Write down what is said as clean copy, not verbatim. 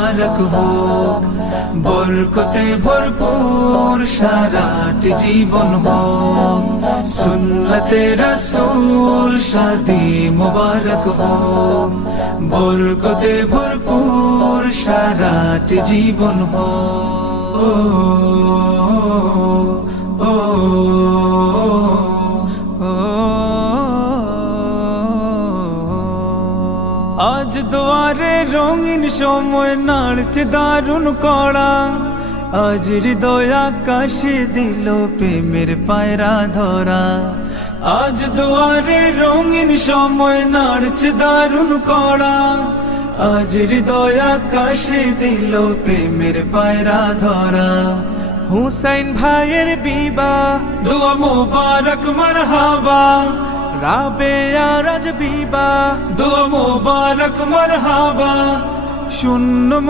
মুবারক হোক, বরকতে ভরপুর সারাটি জীবন হোক, সুন্নতে রাসূল শাদি মুবারক হোক, বরকতে ভরপুর সারাটি জীবন হোক। ও ও আজ দুয়ারে রঙিন সময় নাড়ছে দারুণ কড়া, আজ হৃদয় আকাশে দিল প্রেমের পায়রা ধরা। আজ দুয়ারে রঙিন সময় নাড়ছে দারুণ কড়া, আজ হৃদয় আকাশে দিল প্রেমের পায়রা ধরা। হুসাইন ভাইয়ের বিবাহ, দোয়া মোবারক মারহাবা, রাবেয়া রাজ বিবাহ, দোয়া মোবারক মারহাবা। শূন্য